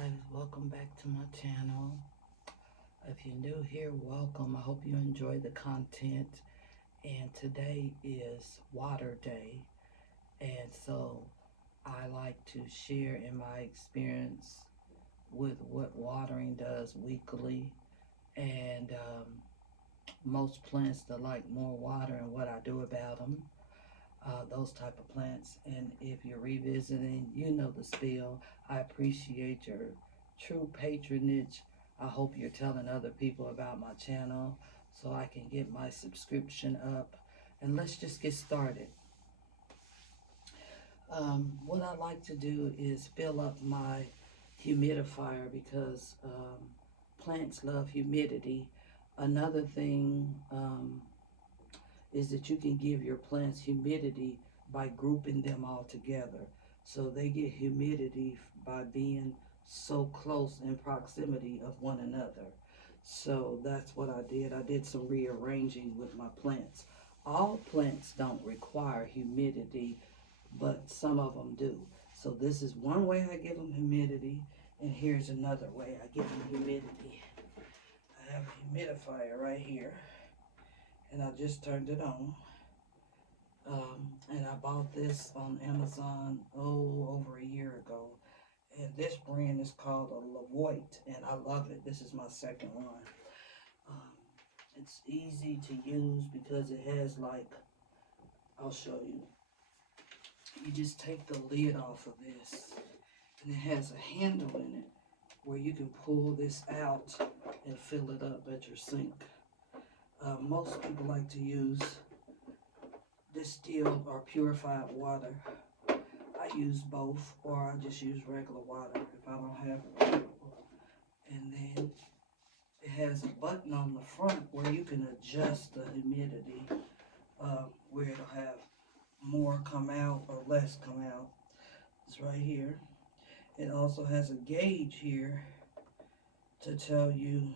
guys, welcome back to my channel. If you're new here, welcome. I hope you enjoy the content. And today is water day. And so I like to share in my experience with what watering does weekly. And most plants that like more water and what I do about them. Those type of plants. And if you're revisiting, you know the spiel. I appreciate your true patronage. I hope you're telling other people about my channel so I can get my subscription up. And let's just get started. What I like to do is fill up my humidifier because plants love humidity. Another thing is that you can give your plants humidity by grouping them all together. So they get humidity by being so close in proximity of one another. So that's what I did. I did some rearranging with my plants. All plants don't require humidity, but some of them do. So this is one way I give them humidity, and here's another way I give them humidity. I have a humidifier right here, and I just turned it on. And I bought this on Amazon over a year ago, and this brand is called a Levoit, and I love it. This is my second one. Um, it's easy to use because it has, like, I'll show you. You just take the lid off of this, and it has a handle in it where you can pull this out and fill it up at your sink. Most people like to use distilled or purified water. I use both, or I just use regular water if I don't have it. And then it has a button on the front where you can adjust the humidity, where it'll have more come out or less come out. It's right here. It also has a gauge here to tell you,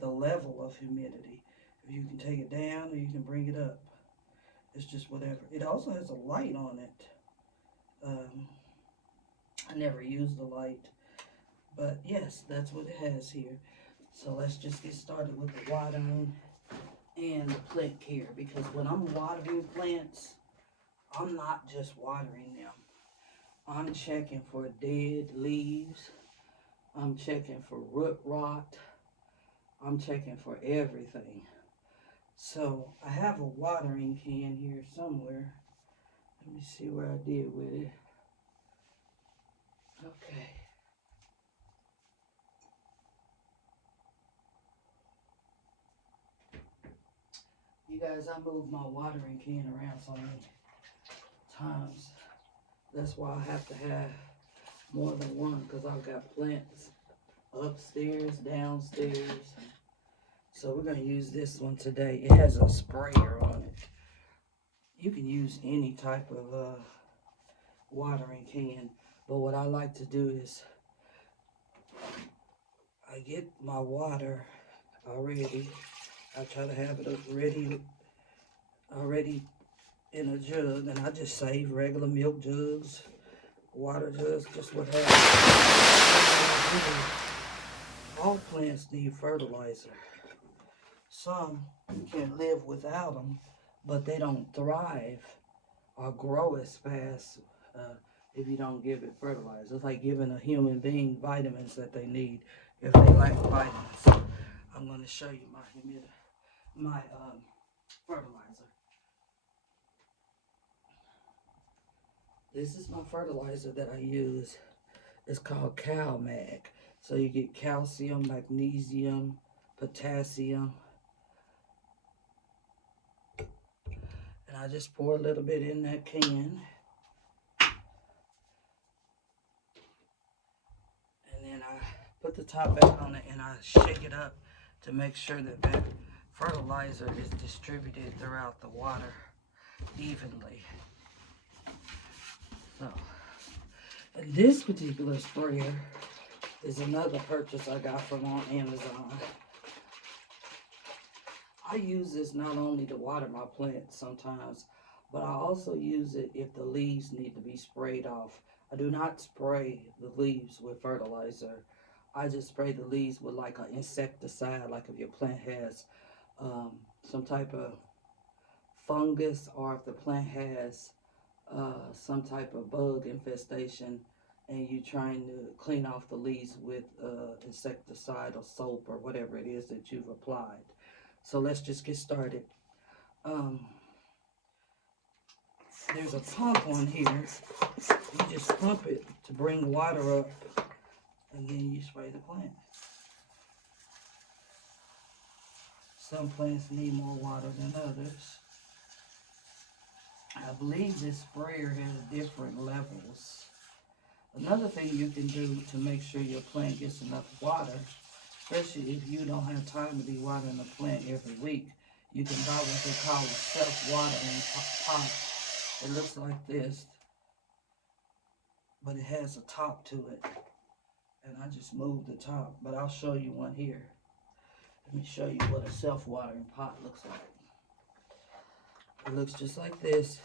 the level of humidity. If you can take it down or you can bring it up. It's just whatever. It also has a light on it. I never used the light, but yes, that's what it has here. So let's just get started with the watering and the plant care, because when I'm watering plants, I'm not just watering them. I'm checking for dead leaves. I'm checking for root rot. I'm checking for everything. So I have a watering can here somewhere. Let me see where I did with it. Okay. You guys, I moved my watering can around so many times. That's why I have to have more than one, because I've got plants upstairs, downstairs. So we're going to use this one today. It has a sprayer on it. You can use any type of watering can, but what I like to do is I get my water already. I try to have it already in a jug, and I just save regular milk jugs, water jugs, just what have you. All plants need fertilizer. Some can live without them, but they don't thrive or grow as fast if you don't give it fertilizer. It's like giving a human being vitamins that they need if they lack vitamins. I'm going to show you my fertilizer. This is my fertilizer that I use. It's called CalMag. So you get calcium, magnesium, potassium. And I just pour a little bit in that can. And then I put the top back on it and I shake it up to make sure that that fertilizer is distributed throughout the water evenly. So, and this particular sprayer is another purchase I got from on Amazon. I use this not only to water my plants sometimes, but I also use it if the leaves need to be sprayed off. I do not spray the leaves with fertilizer. I just spray the leaves with like an insecticide, like if your plant has some type of fungus, or if the plant has some type of bug infestation and you're trying to clean off the leaves with insecticide or soap or whatever it is that you've applied. So let's just get started. Um, there's a pump on here. You just pump it to bring water up, and then you spray the plant. Some plants need more water than others. I believe this sprayer has different levels. Another thing you can do to make sure your plant gets enough water, especially if you don't have time to be watering the plant every week, you can buy what they call a self-watering pot. It looks like this, but it has a top to it. And I just moved the top, but I'll show you one here. Let me show you what a self-watering pot looks like. It looks just like this.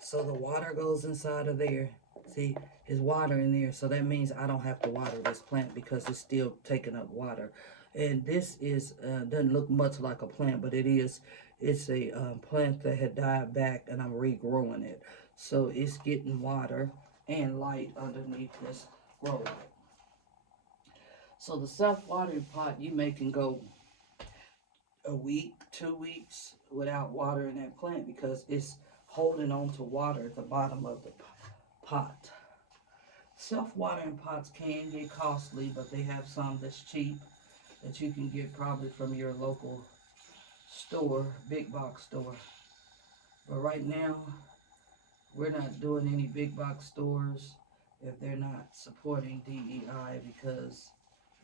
So the water goes inside of there. See, there's water in there, so that means I don't have to water this plant because it's still taking up water. And this is doesn't look much like a plant, but it is. It's a plant that had died back, and I'm regrowing it. So it's getting water and light underneath this grow light. So the self-watering pot, you can go a week, 2 weeks without watering that plant because it's holding on to water at the bottom of the pot. Self-watering pots can get costly, but they have some that's cheap that you can get probably from your local store, big box store. But right now, we're not doing any big box stores if they're not supporting DEI, because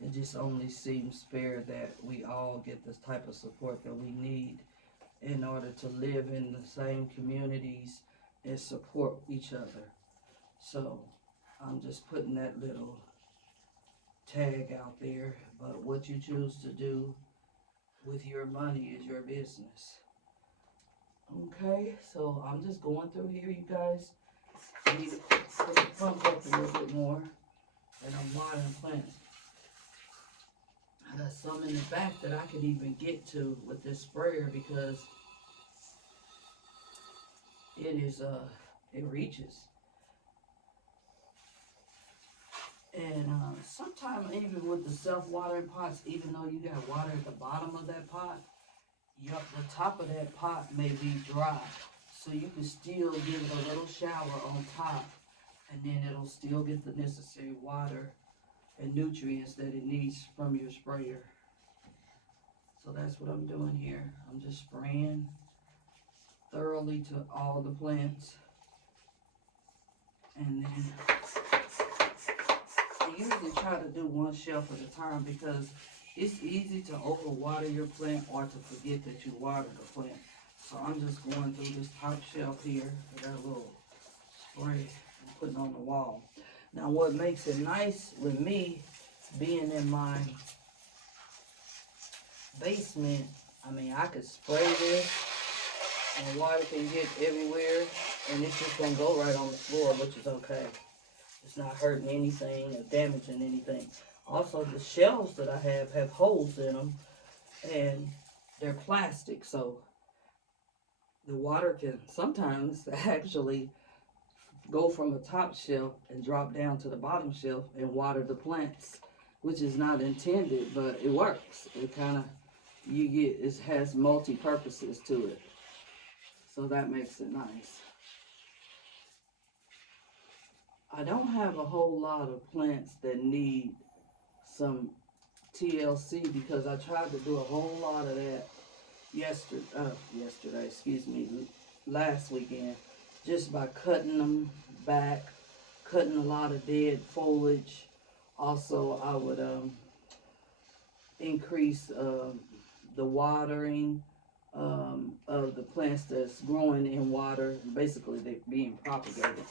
it just only seems fair that we all get this type of support that we need in order to live in the same communities and support each other. So I'm just putting that little tag out there, but what you choose to do with your money is your business. Okay, so I'm just going through here, you guys. I need to put the pump up a little bit more, and I'm watering plants. I got some in the back that I can even get to with this sprayer because it reaches. And sometimes even with the self-watering pots, even though you got water at the bottom of that pot, the top of that pot may be dry. So you can still give it a little shower on top, and then it'll still get the necessary water and nutrients that it needs from your sprayer. So that's what I'm doing here. I'm just spraying thoroughly to all the plants. And then I usually try to do one shelf at a time because it's easy to overwater your plant or to forget that you watered the plant. So I'm just going through this top shelf here. I got a little spray I'm putting on the wall. Now what makes it nice with me being in my basement, I mean, I could spray this and water can get everywhere, and it's just gonna go right on the floor, which is okay. It's not hurting anything or damaging anything. Also, the shelves that I have holes in them, and they're plastic, so the water can sometimes actually go from the top shelf and drop down to the bottom shelf and water the plants, which is not intended, but it works. It kind of, it has multi-purposes to it. So that makes it nice. I don't have a whole lot of plants that need some TLC because I tried to do a whole lot of that last weekend, just by cutting them back, cutting a lot of dead foliage. Also, I would increase the watering of the plants that's growing in water. Basically, they're being propagated.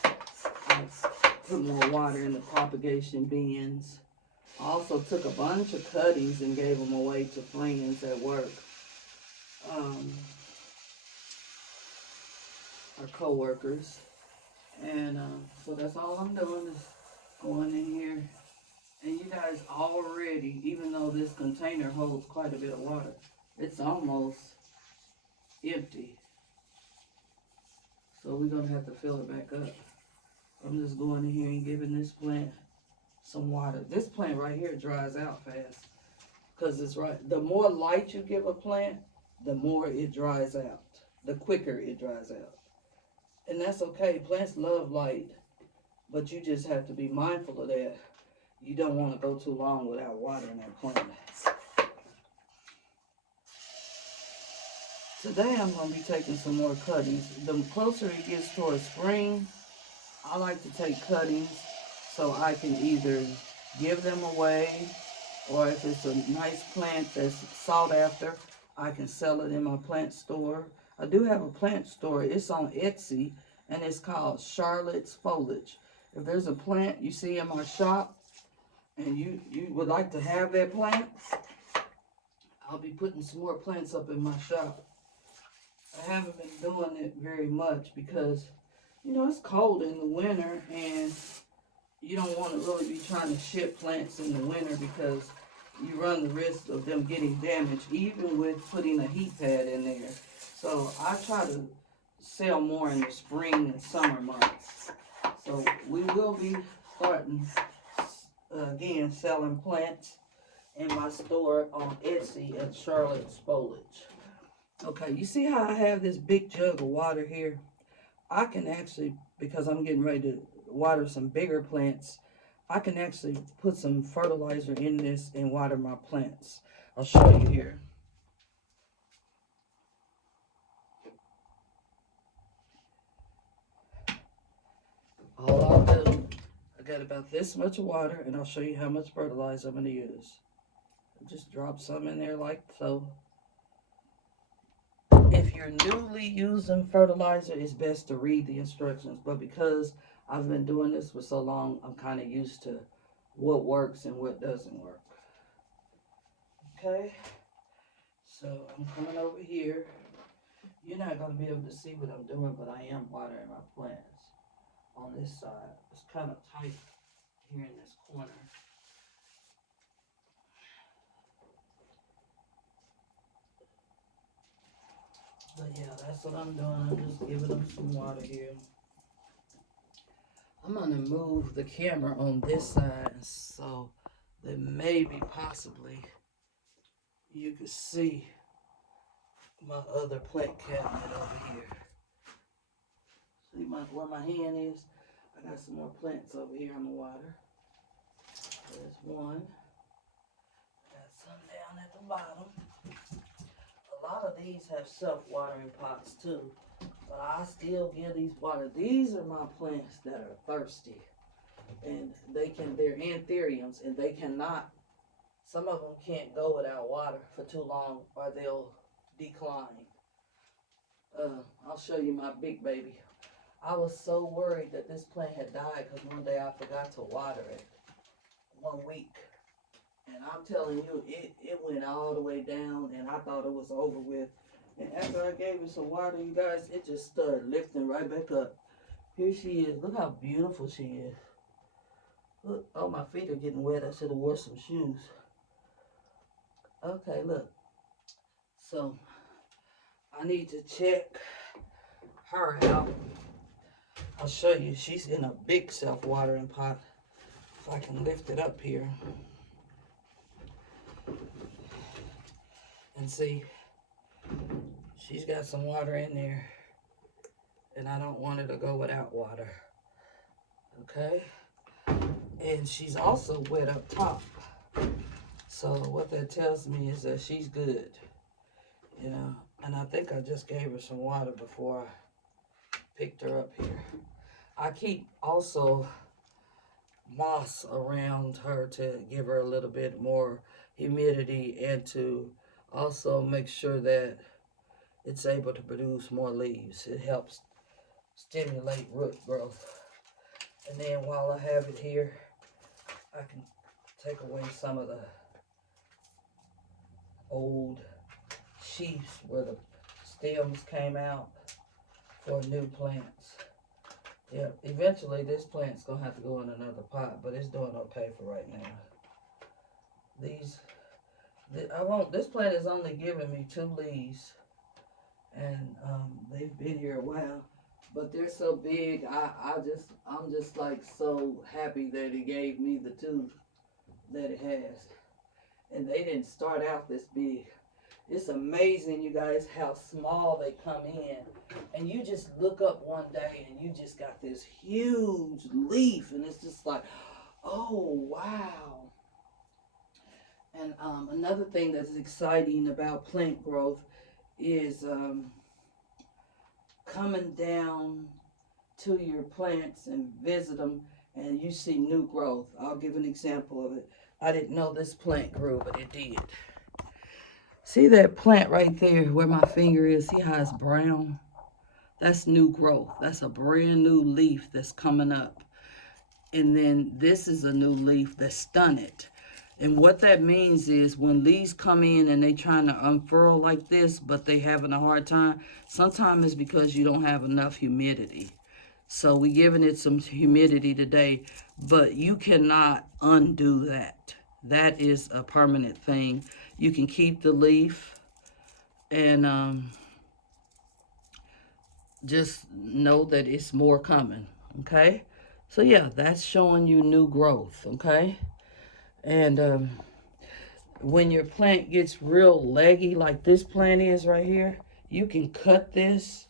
I put more water in the propagation bins. I also took a bunch of cuttings and gave them away to friends at work. Our co-workers. And so that's all I'm doing is going in here. And you guys already, even though this container holds quite a bit of water, it's almost empty. So we're gonna have to fill it back up. I'm just going in here and giving this plant some water. This plant right here dries out fast because it's right. The more light you give a plant, the more it dries out. The quicker it dries out. And that's okay. Plants love light, but you just have to be mindful of that. You don't want to go too long without watering that plant. Today I'm going to be taking some more cuttings. The closer it gets towards spring, I like to take cuttings so I can either give them away, or if it's a nice plant that's sought after, I can sell it in my plant store. I do have a plant store. It's on Etsy, and it's called Charlotte's Foliage. If there's a plant you see in my shop, and you would like to have that plant, I'll be putting some more plants up in my shop. I haven't been doing it very much because, you know, it's cold in the winter, and you don't want to really be trying to ship plants in the winter because you run the risk of them getting damaged, even with putting a heat pad in there. So I try to sell more in the spring and summer months. So we will be starting again selling plants in my store on Etsy at Charlotte's Foliage. Okay, you see how I have this big jug of water here? I can actually, because I'm getting ready to water some bigger plants, I can actually put some fertilizer in this and water my plants. I'll show you here. All I'll do, I got about this much water, and I'll show you how much fertilizer I'm going to use. Just drop some in there like so. If you're newly using fertilizer, it's best to read the instructions. But because I've been doing this for so long, I'm kind of used to what works and what doesn't work. Okay, so I'm coming over here. You're not going to be able to see what I'm doing, but I am watering my plants on this side. It's kind of tight here in this corner. But yeah, that's what I'm doing. I'm just giving them some water here. I'm going to move the camera on this side so that maybe possibly you can see my other plant cabinet over here. See where my hand is? I got some more plants over here on the water. There's one. Got some down at the bottom. A lot of these have self-watering pots too, but I still give these water. These are my plants that are thirsty, and they're anthuriums, and they cannot, some of them can't go without water for too long or they'll decline. I'll show you my big baby. I was so worried that this plant had died because one day I forgot to water it 1 week. And I'm telling you, it went all the way down, and I thought it was over with. And after I gave it some water, you guys, it just started lifting right back up. Here she is. Look how beautiful she is. Look, oh, my feet are getting wet. I should have wore some shoes. Okay, look. So, I need to check her out. I'll show you. She's in a big self-watering pot. If I can lift it up here. And see, she's got some water in there, and I don't want her to go without water. Okay? And she's also wet up top. So what that tells me is that she's good. You know, and I think I just gave her some water before I picked her up here. I keep also moss around her to give her a little bit more humidity and to also make sure that it's able to produce more leaves. It helps stimulate root growth. And then while I have it here, I can take away some of the old sheaths where the stems came out for new plants. Yeah, eventually this plant's gonna have to go in another pot, but it's doing okay for right now. These, I won't. This plant is only giving me 2 leaves, and they've been here a while, but they're so big. I'm just like so happy that it gave me the 2 that it has, and they didn't start out this big. It's amazing, you guys, how small they come in. And you just look up one day and you just got this huge leaf, and it's just like, oh, wow. And another thing that's exciting about plant growth is coming down to your plants and visit them, and you see new growth. I'll give an example of it. I didn't know this plant grew, but it did. See that plant right there where my finger is? See how it's brown? That's new growth. That's a brand new leaf that's coming up. And then this is a new leaf that's stunted. And what that means is when leaves come in and they trying to unfurl like this, but they having a hard time, sometimes it's because you don't have enough humidity. So we giving it some humidity today, but you cannot undo that. That is a permanent thing. You can keep the leaf and just know that it's more coming, okay? So yeah, that's showing you new growth, okay? And when your plant gets real leggy like this plant is right here, you can cut this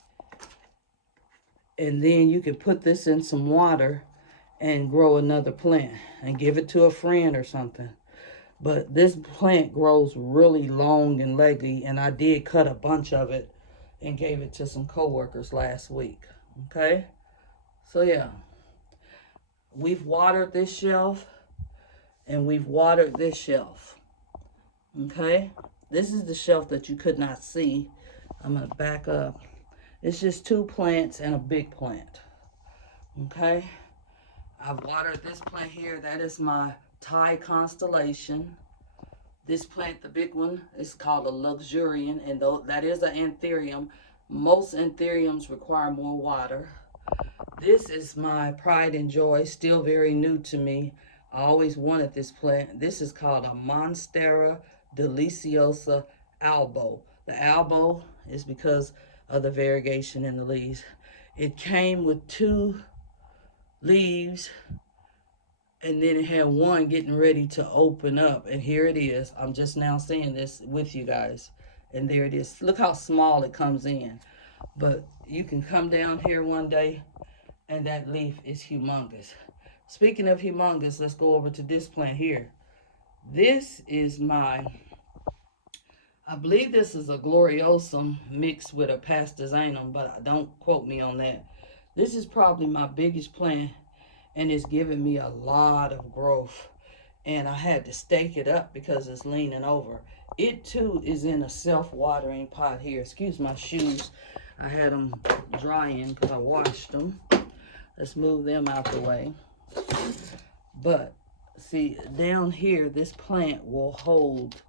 and then you can put this in some water and grow another plant and give it to a friend or something. But this plant grows really long and leggy, and I did cut a bunch of it and gave it to some coworkers last week. Okay? So yeah, we've watered this shelf and we've watered this shelf. Okay? This is the shelf that you could not see. I'm going to back up. It's just 2 plants and a big plant. Okay? I've watered this plant here. That is my Thai constellation. This plant, the big one, is called a luxurian, and though that is an anthurium, most anthuriums require more water. This is my pride and joy, still very new to me. I always wanted this plant. This is called a Monstera deliciosa albo. The albo is because of the variegation in the leaves. It came with 2 leaves, and then it had one getting ready to open up, and here it is. I'm just now seeing this with you guys, and there it is. Look how small it comes in, but you can come down here one day and that leaf is humongous. Speaking of humongous, let's go over to this plant here. This is my, I believe this is a gloriosum mixed with a pastazanum, but don't quote me on that. This is probably my biggest plant, and it's giving me a lot of growth. And I had to stake it up because it's leaning over. It too is in a self-watering pot here. Excuse my shoes. I had them drying because I washed them. Let's move them out the way. But see, down here, this plant will hold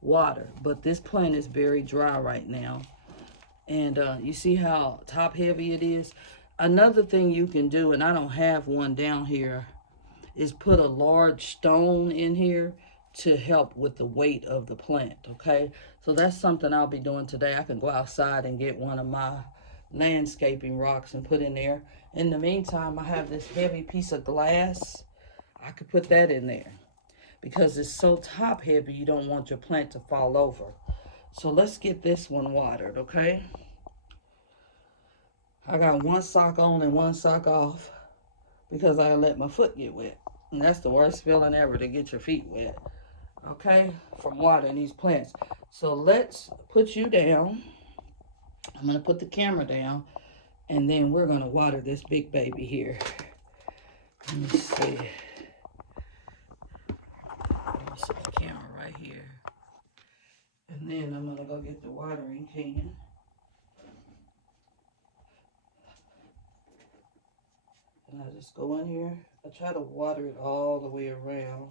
water. But this plant is very dry right now. And you see how top heavy it is? Another thing you can do, and I don't have one down here, is put a large stone in here to help with the weight of the plant, okay? So that's something I'll be doing today. I can go outside and get one of my landscaping rocks and put in there. In the meantime, I have this heavy piece of glass. I could put that in there because it's so top heavy, you don't want your plant to fall over. So let's get this one watered, okay? I got one sock on and one sock off because I let my foot get wet. And that's the worst feeling ever, to get your feet wet, okay, from watering these plants. So let's put you down. I'm going to put the camera down, and then we're going to water this big baby here. Let me see. Let me set the camera right here. And then I'm going to go get the watering can. And I just go in here. I try to water it all the way around.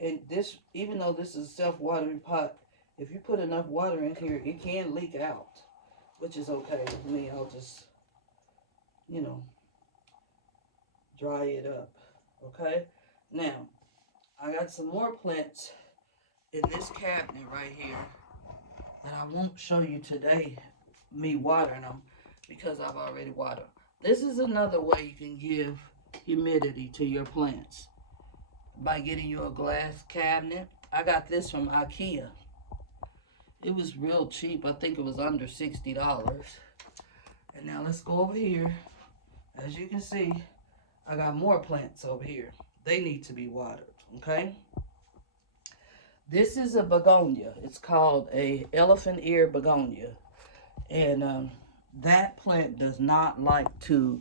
And this, even though this is a self-watering pot, if you put enough water in here, it can leak out, which is okay with me. I'll just, you know, dry it up. Okay? Now, I got some more plants in this cabinet right here that I won't show you today, me watering them, because I've already watered. This is another way you can give humidity to your plants, by getting you a glass cabinet. I got this from IKEA. It was real cheap. I think it was under $60. And now let's go over here. As you can see, I got more plants over here. They need to be watered, okay? This is a begonia. It's called a elephant ear begonia. And that plant does not like to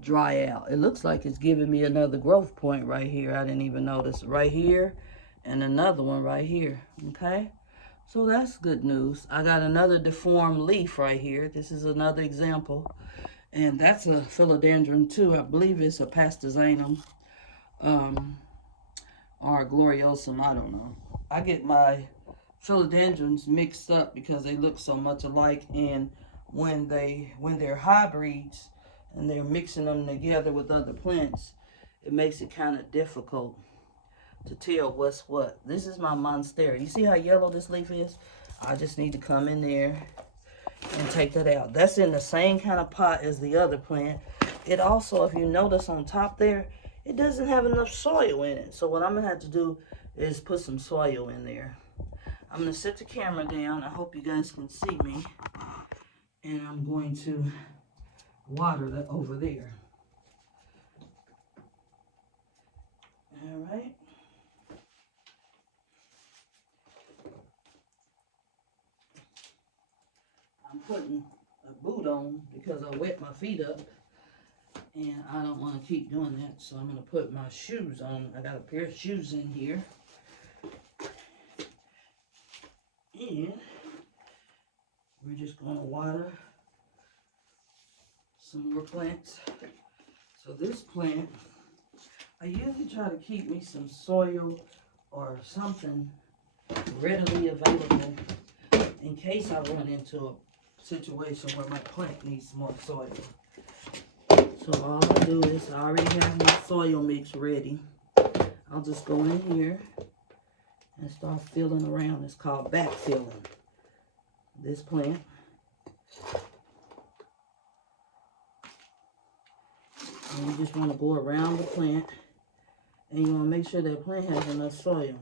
dry out. It looks like it's giving me another growth point right here. I didn't even notice. Right here and another one right here, okay? So that's good news. I got another deformed leaf right here. This is another example. And that's a philodendron too. I believe it's a pastazanum or gloriosum. I don't know. I get my philodendrons mixed up because they look so much alike. And when they're hybrids and they're mixing them together with other plants, it makes it kind of difficult to tell what's what. This is my monstera. You see how yellow this leaf is? I just need to come in there and take that out. That's in the same kind of pot as the other plant. It also, if you notice on top there, it doesn't have enough soil in it. So what I'm gonna have to do is put some soil in there. I'm gonna set the camera down. I hope you guys can see me. And I'm going to water that over there. All right. I'm putting a boot on because I wet my feet up, and I don't want to keep doing that, so I'm going to put my shoes on. I got a pair of shoes in here, and we're just going to water some more plants. So this plant, I usually try to keep me some soil or something readily available in case I run into a situation where my plant needs more soil. So all I do is, I already have my soil mix ready. I'll just go in here and start filling around. It's called backfilling this plant. And you just want to go around the plant, and you want to make sure that plant has enough soil.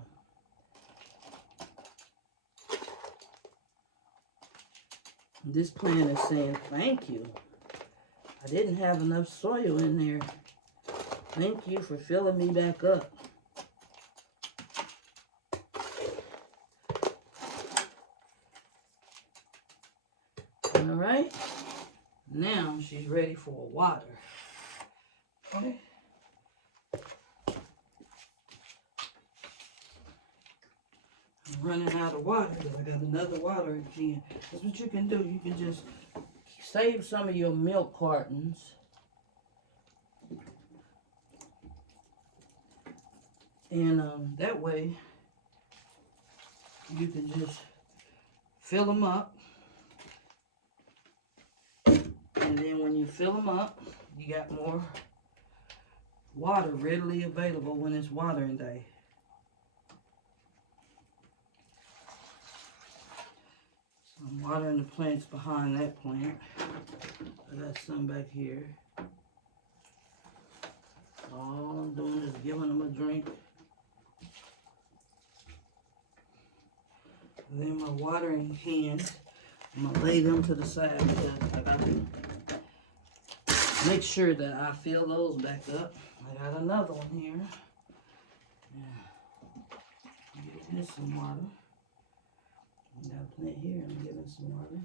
This plant is saying, thank you. I didn't have enough soil in there. Thank you for filling me back up. All right. Now she's ready for water. Okay. I'm running out of water because I got another watering can. That's what you can do. You can just save some of your milk cartons. And that way you can just fill them up. And then when you fill them up, you got more water readily available when it's watering day. So I'm watering the plants behind that plant. I got some back here. All I'm doing is giving them a drink. And then my watering cans, I'm going to lay them to the side because I got to make sure that I fill those back up. I got another one here. Yeah. Give this some water. I got a plant here. I'm giving some water.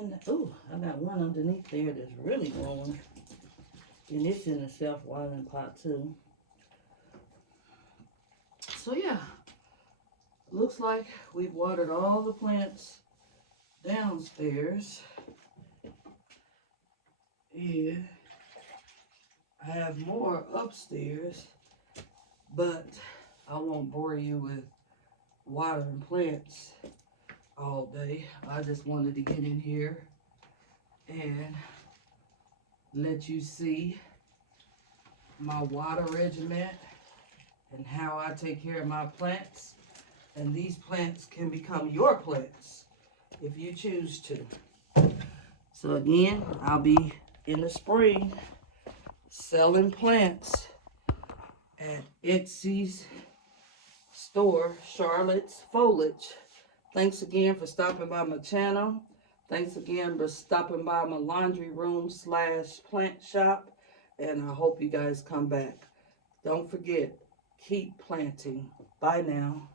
And, oh, I got one underneath there that's really growing. And it's in a self-watering pot too. So yeah, looks like we've watered all the plants downstairs. Yeah, I have more upstairs, but I won't bore you with watering plants all day. I just wanted to get in here and let you see my water regimen and how I take care of my plants. And these plants can become your plants if you choose to. So again, I'll be in the spring selling plants at Etsy's store, Charlotte's Foliage. Thanks again for stopping by my channel. Thanks again for stopping by my laundry room / plant shop. And I hope you guys come back. Don't forget, keep planting. Bye now.